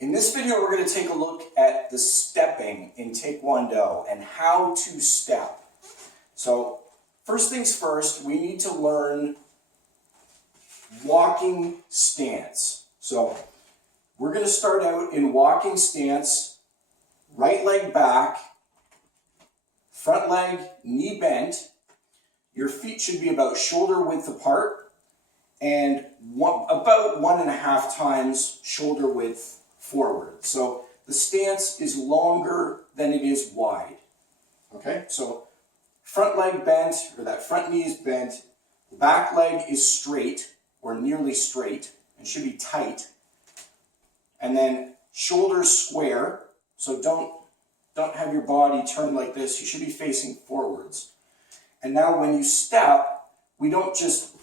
In this video, we're going to take a look at the stepping in Taekwondo and how to step. So, first things first, we need to learn walking stance. So, we're going to start out in walking stance, right leg back, front leg, knee bent. Your feet should be about shoulder width apart and about 1.5 times shoulder width forward. So the stance is longer than it is wide. Okay, so front leg bent, or that front knee is bent, the back leg is straight or nearly straight and should be tight. And then shoulders square, so don't have your body turned like this, you should be facing forwards. And now when you step, we don't just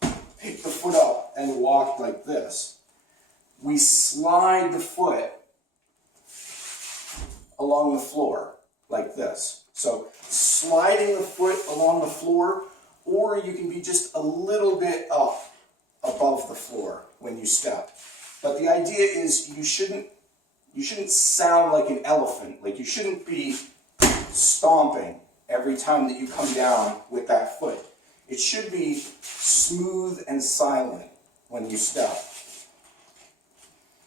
pick the foot up and walk like this. We slide the foot along the floor like this. So sliding the foot along the floor, or you can be just a little bit up above the floor when you step. But the idea is you shouldn't sound like an elephant. Like you shouldn't be stomping every time that you come down with that foot. It should be smooth and silent when you step.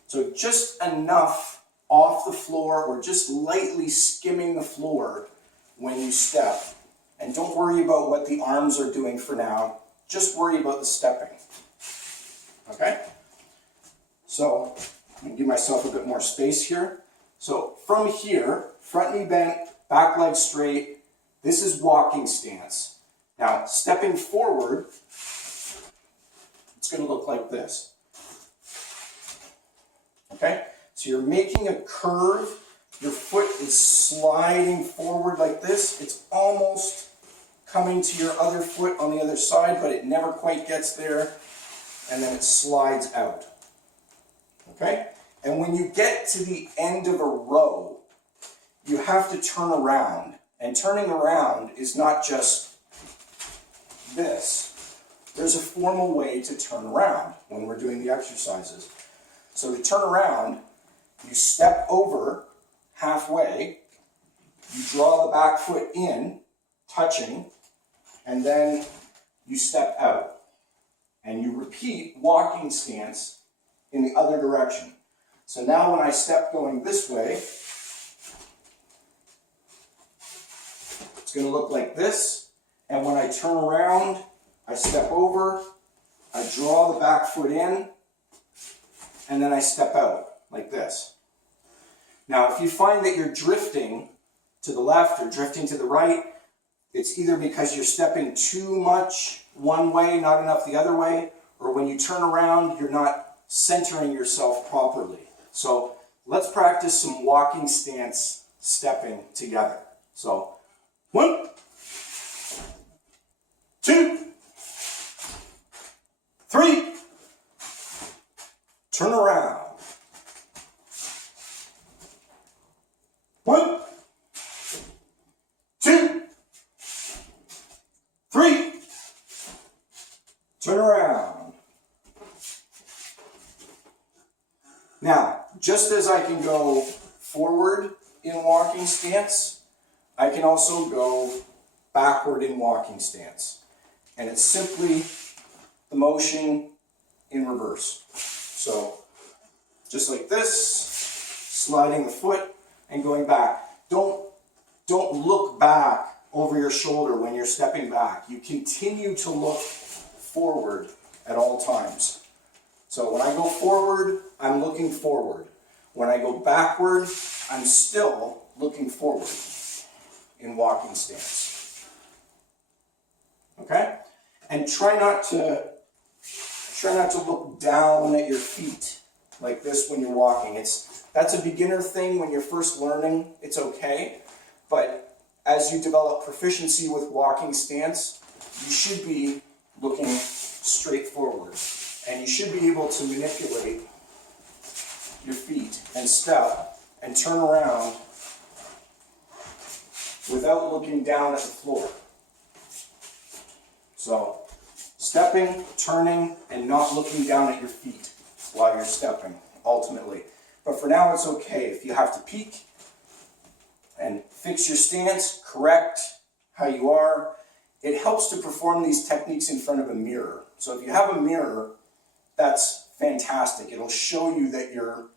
So just enough off the floor or just lightly skimming the floor when you step. And don't worry about what the arms are doing for now. Just worry about the stepping. Okay? So, I'm going to give myself a bit more space here. So from here, front knee bent, back leg straight, this is walking stance. Now, stepping forward, it's going to look like this. Okay? So you're making a curve. Your foot is sliding forward like this. It's almost coming to your other foot on the other side, but it never quite gets there. And then it slides out. Okay? And when you get to the end of a row, you have to turn around. And turning around is not just this. There's a formal way to turn around when we're doing the exercises. So to turn around, you step over halfway, you draw the back foot in, touching, and then you step out. And you repeat walking stance in the other direction. So now when I step going this way, it's going to look like this. And when I turn around, I step over, I draw the back foot in, and then I step out like this. Now, if you find that you're drifting to the left or drifting to the right, it's either because you're stepping too much one way, not enough the other way, or when you turn around, you're not centering yourself properly. So let's practice some walking stance stepping together. So 1, 2, 3, turn around. 1, 2, 3, turn around. Now, just as I can go forward in walking stance, I can also go backward in walking stance. And it's simply the motion in reverse. So, just like this, sliding the foot and going back. Don't look back over your shoulder when you're stepping back. You continue to look forward at all times. So when I go forward, I'm looking forward. When I go backward, I'm still looking forward in walking stance. Okay? And try not to look down at your feet like this when you're walking. That's a beginner thing when you're first learning. It's okay. But as you develop proficiency with walking stance, you should be looking straight forward. And you should be able to manipulate your feet and step and turn around without looking down at the floor. So, stepping, turning, and not looking down at your feet while you're stepping, ultimately. But for now, it's okay. If you have to peek and fix your stance, correct how you are, it helps to perform these techniques in front of a mirror. So if you have a mirror, that's fantastic. It'll show you that you're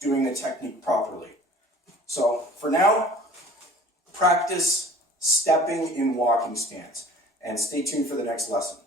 doing the technique properly. So for now, practice stepping in walking stance, and stay tuned for the next lesson.